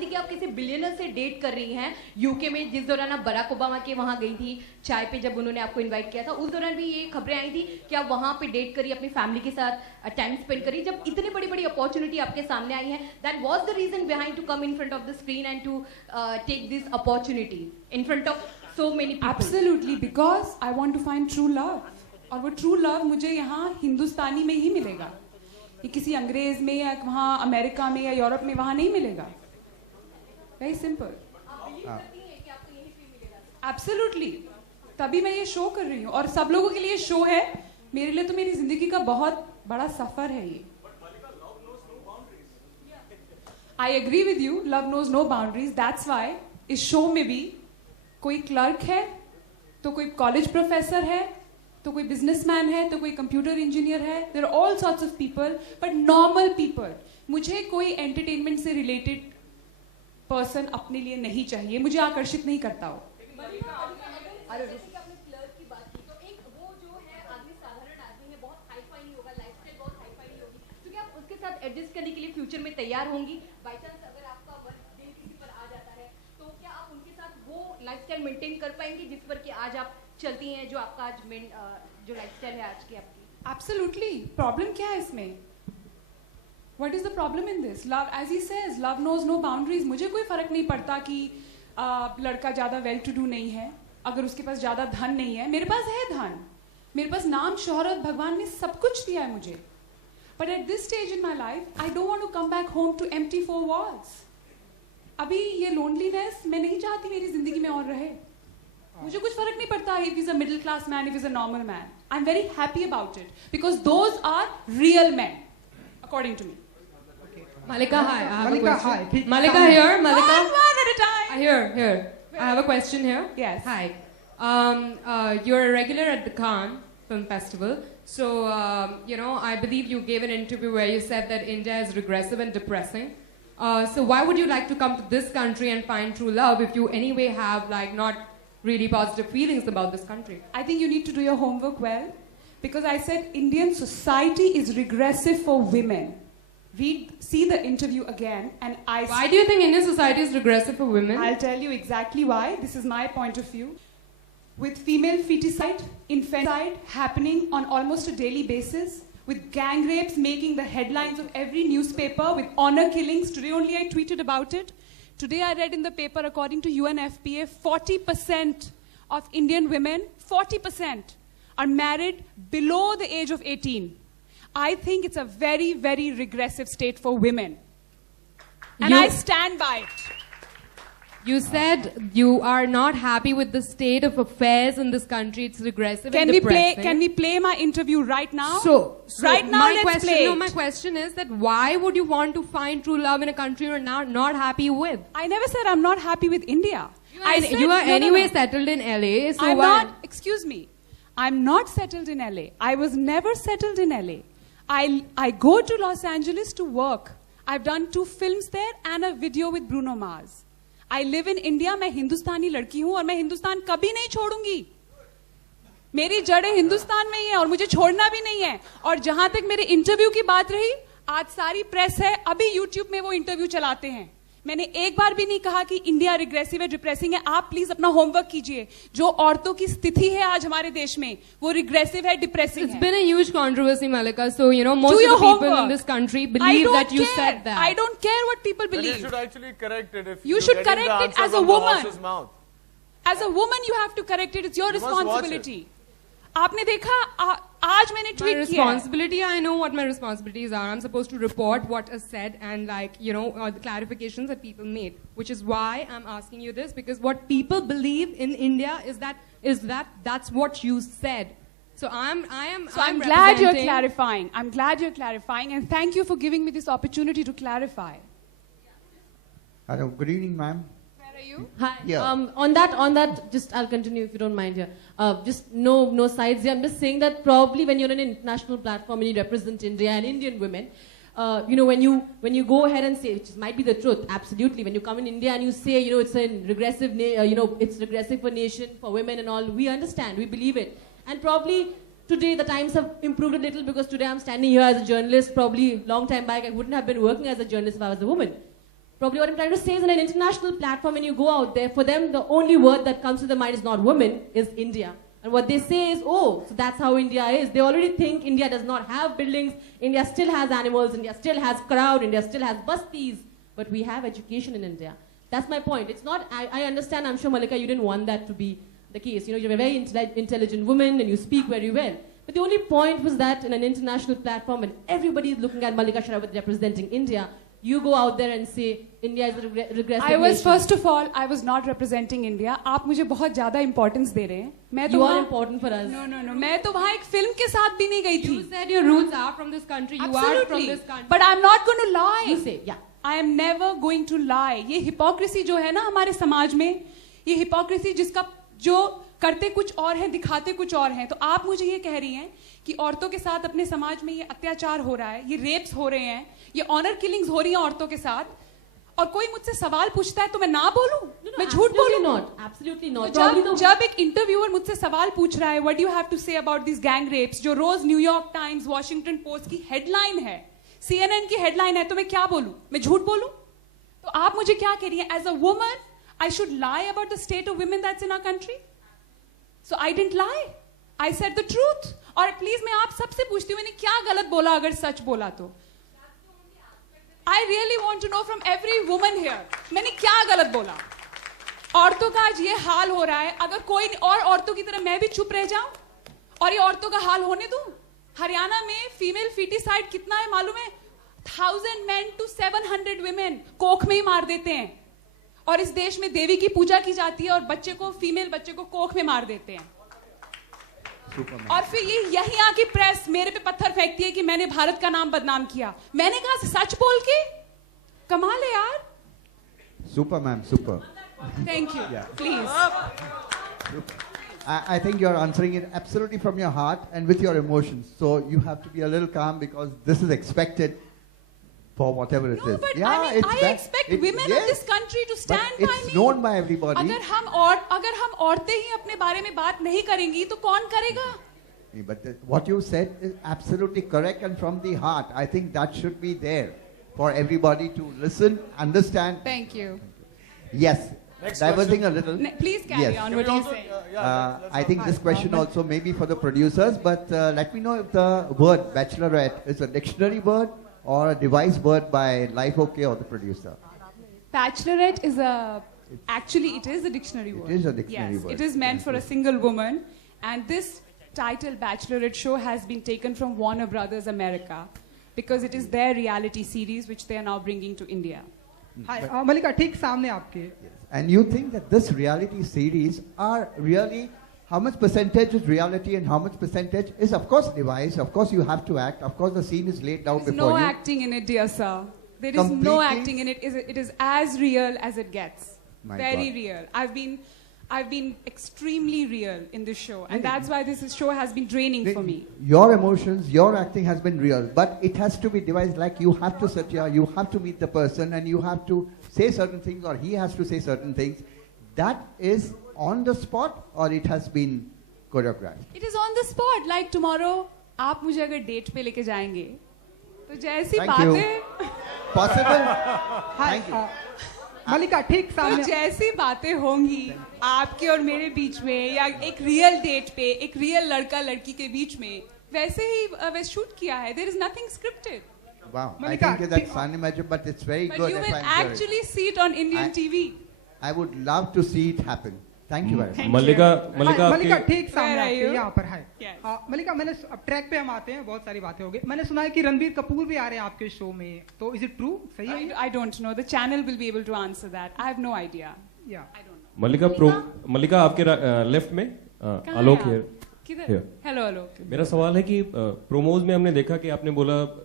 थी कि आप किसी बिलियनर से डेट कर रही हैं यूके में, जिस दौरान आप बराक ओबामा के वहां गई थी चाय पे, जब उन्होंने आपको इनवाइट किया था, उस दौरान भी ये खबरें आई थी कि आप वहां पे डेट करी, अपनी फैमिली के साथ टाइम स्पेंड करी। जब इतनी बड़ी बड़ी अपॉर्चुनिटी आपके सामने आई है, that was the reason behind to come in front of the screen and to take this opportunity in front of so many people. Absolutely, because I want to find true love, और वो true love मुझे यहाँ हिंदुस्तानी में ही मिलेगा। ये किसी अंग्रेज में या वहाँ अमेरिका में या यूरोप में वहाँ नहीं मिलेगा। Very simple. एब्सोल्युटली, तभी मैं ये शो कर रही हूँ, और सब लोगों के लिए शो है, मेरे लिए तो मेरी जिंदगी का बहुत बड़ा सफर है ये। I agree with you, love knows no boundaries. That's why इस शो में भी कोई क्लर्क है, तो कोई कॉलेज प्रोफेसर है, तो कोई बिजनेसमैन है, तो कोई कंप्यूटर इंजीनियर है। There are all sorts of people, but normal people. मुझे कोई एंटरटेनमेंट से रिलेटेड पर्सन अपने लिए नहीं चाहिए, मुझे आकर्षित नहीं करता हो। एडजस्ट करने के लिए फ्यूचर में तैयार होंगी? बाय चांस अगर आपका वर्क दिल किसी पर आ जाता है, तो क्या आप उनके साथ वो लाइफस्टाइल मेंटेन कर पाएंगी जिस पर कि आज आप चलती हैं, जो आपका आज जो लाइफस्टाइल है आज की आपकी? एब्सोल्युटली। प्रॉब्लम क्या है इसमें? What is the problem in this? Love, as he says, love knows no boundaries. मुझे कोई फर्क नहीं पड़ता कि लड़का ज्यादा वेल टू डू नहीं है, अगर उसके पास ज्यादा धन नहीं है। मेरे पास है धन, मेरे पास नाम, शोहरत, भगवान ने सब कुछ दिया है मुझे। But at this stage in my life I don't want to come back home to empty four walls. अभी ये लोनलीनेस मैं नहीं चाहती मेरी जिंदगी में और रहे। मुझे कुछ फर्क नहीं पड़ता if he's a middle class man, if he's a normal man. I'm very happy about it because those are real men, according to me. Malika, hi. I have a Malika, question. hi. Malika here. Malika. One at a time. Here. I have a question here. Yes. Hi. You're a regular at the Cannes Film Festival. So, I believe you gave an interview where you said that India is regressive and depressing. So why would you like to come to this country and find true love if you anyway have not really positive feelings about this country? I think you need to do your homework well, because I said Indian society is regressive for women. See the interview again, and Why do you think Indian society is regressive for women? I'll tell you exactly why. This is my point of view. With female feticide, infanticide happening on almost a daily basis, with gang rapes making the headlines of every newspaper, with honor killings. Today only I tweeted about it. Today I read in the paper, according to UNFPA, 40% of Indian women, 40% are married below the age of 18. I think it's a very, very regressive state for women. And I stand by it. You said you are not happy with the state of affairs in this country. It's regressive and depressing. Can we play my interview right now? So right now, let's play it. My question is that why would you want to find true love in a country you're not happy with? I never said I'm not happy with India. You are anyway settled in LA. So I'm not. Excuse me. I'm not settled in LA. I was never settled in LA. I go to Los Angeles to work. I've done 2 films there and a video with Bruno Mars. I live in India. मैं हिंदुस्तानी लड़की हूँ और मैं हिंदुस्तान कभी नहीं छोड़ूंगी। मेरी जड़ें हिंदुस्तान में ही है और मुझे छोड़ना भी नहीं है। और जहां तक मेरे इंटरव्यू की बात रही, आज सारी प्रेस है, अभी यूट्यूब में वो इंटरव्यू चलाते हैं। मैंने एक बार भी नहीं कहा कि इंडिया रिग्रेसिव है, डिप्रेसिंग है। आप प्लीज अपना होमवर्क कीजिए। जो औरतों की स्थिति है आज हमारे देश में, वो रिग्रेसिव है, डिप्रेसिंग है। It's been a huge controversy, Malika. So, most of the people in this country believe that you said that. I don't care what people believe. But you should actually correct it. If you should correct it as a woman. As a woman, you have to correct it. It's your responsibility. आपने देखा, आज मैंने tweet किया। Responsibility, I know what my responsibilities are. I'm supposed to report what is said and the clarifications that people made, which is why I'm asking you this, because what people believe in India is that that's what you said. So I'm glad you're clarifying. I'm glad you're clarifying, and thank you for giving me this opportunity to clarify. Hello, good evening, ma'am. Hi. Yeah. On that, just I'll continue if you don't mind here. Just no sides here. I'm just saying that probably when you're on an international platform and you represent India and Indian women, when you go ahead and say, which might be the truth, absolutely. When you come in India and you say, it's a regressive, it's regressive for nation, for women and all, we understand, we believe it. And probably today the times have improved a little, because today I'm standing here as a journalist. Probably long time back I wouldn't have been working as a journalist if I was a woman. Probably what I'm trying to say is, in an international platform, when you go out there, for them, the only word that comes to their mind is not women, is India. And what they say is, oh, so that's how India is. They already think India does not have buildings, India still has animals, India still has crowd, India still has bastis. But we have education in India. That's my point. It's not, I understand, I'm sure, Malika, you didn't want that to be the case. You know, you're a very intelligent woman and you speak very well. But the only point was that in an international platform, and everybody is looking at Malika Sherawat representing India, you go out there and say India is a regressive I was, nation. first of all, I was not representing India. आप मुझे बहुत ज़्यादा importance दे रहे हैं. मैं तो You are वहाँ- important for us. No. मैं तो वहाँ एक film के साथ भी नहीं गई थी. You said your roots are from this country. You are from Absolutely. this country. But I'm not going to lie. You say, yeah. I am never going to lie. ये hypocrisy जो है ना हमारे समाज में, ये hypocrisy जिसका जो करते कुछ और है, दिखाते कुछ और हैं. तो आप मुझे ये कह रही हैं कि औरतों के साथ अपने समाज में ये अत्याचार हो रहा है, ये रेप्स हो रहे हैं, ये ऑनर किलिंग्स हो रही हैं औरतों के साथ, और कोई मुझसे सवाल पूछता है तो मैं ना बोलूं? मैं झूठ बोलूं? Absolutely not. तो जब एक इंटरव्यूअर मुझसे सवाल पूछ रहा है, what do you have to say about this gang rapes, जो रोज न्यूयॉर्क टाइम्स, वॉशिंगटन पोस्ट की हेडलाइन है, CNN की हेडलाइन है, तो मैं क्या बोलूं? मैं झूठ बोलूं? तो आप मुझे क्या कह रही हैं? As a woman I should lie about the state of women that's in our country. So I didn't lie, I said the truth. और प्लीज मैं आप सबसे पूछती हूँ, मैंने क्या गलत बोला? अगर सच बोला तो I really want to know from every woman here, मैंने क्या गलत बोला? औरतों का आज ये हाल हो रहा है, अगर कोई और औरतों की तरह मैं भी चुप रह जाऊं और ये औरतों का हाल होने दूं? हरियाणा में फीमेल फीटिसाइड कितना है मालूम है? 1000 men to 700 women कोख में ही मार देते हैं. और इस देश में देवी की पूजा की जाती है और बच्चे को, फीमेल बच्चे को कोख में मार देते हैं. और फिर ये यही आके प्रेस मेरे पे पत्थर फेंकती है कि मैंने भारत का नाम बदनाम किया. मैंने कहा सच बोल के? कमाल है यार. Super, ma'am, super. Thank you. Yeah. Please. I think you're answering it absolutely from your heart and with your emotions. So you have to be a little calm because this is expected for whatever it No, is. but Yeah, I mean, it's I that- expect it- women yes, of this country to but stand by it's me. known by everybody. अगर हम औरतें ही अपने बारे में बात नहीं करेंगी तो कौन करेगा? But what you said is absolutely correct and from the heart. I think that should be there for everybody to listen, understand. Thank you. Yes, Next diverging a little. Please carry Yes. on. What are you saying? I think this question also may be for the producers, but let me know if the word bachelorette is a dictionary word or a devised word by Life OK or the producer. Bachelorette is actually it is a dictionary word. It is a dictionary yes, word. It is meant for a single woman, and this title Bachelorette show has been taken from Warner Brothers America because it is their reality series which they are now bringing to India. Hi, मलिका ठीक सामने आपके. And you think that this reality series are really, how much percentage is reality and how much percentage is of course devised, of course you have to act, of course the scene is laid down There is before no you. acting in it, dear sir. There is no Completely- acting in it. It is as real as it gets. My Very God. real. I've been extremely real in this show, and that's why this show has been draining for me. Your emotions, your acting has been real, but it has to be devised like you have to sit here, you have to meet the person and you have to say certain things or he has to say certain things. That is on the spot or it has been choreographed? It is on the spot. Like tomorrow, आप मुझे अगर date पे लेके जाएंगे, तो जैसी Thank you. बातें, Possible? Hi, Thank you. मलिका ठीक तो सामने. जैसी बातें होंगी आपके और मेरे बीच में, या एक रियल डेट पे, एक रियल लड़का लड़की के बीच में, वैसे ही वैसे शूट किया है. There is nothing scripted. Wow, I Malika, think that's unimaginable, but it's very But good. you if will I'm sure. actually see it on Indian I- TV. I would love to see it happen. Thank you very much. मल्लिका मलिका आपके ठीक सामने Where are आपके you? यहाँ पर है. Yes. मलिका मैंने अब track पे हम आते हैं, बहुत सारी बातें हो गई. मैंने सुना है कि रणबीर कपूर भी आ रहे हैं आपके शो में, तो इज इट ट्रू? सही है? I don't know. The channel will be able to answer that. I have no idea. या I don't know. मल्लिका आपके लेफ्ट में कहाँ आलोक है है. आप? किधर? Here. Hello, hello. मेरा सवाल है कि प्रोमोज में हमने देखा कि आपने बोला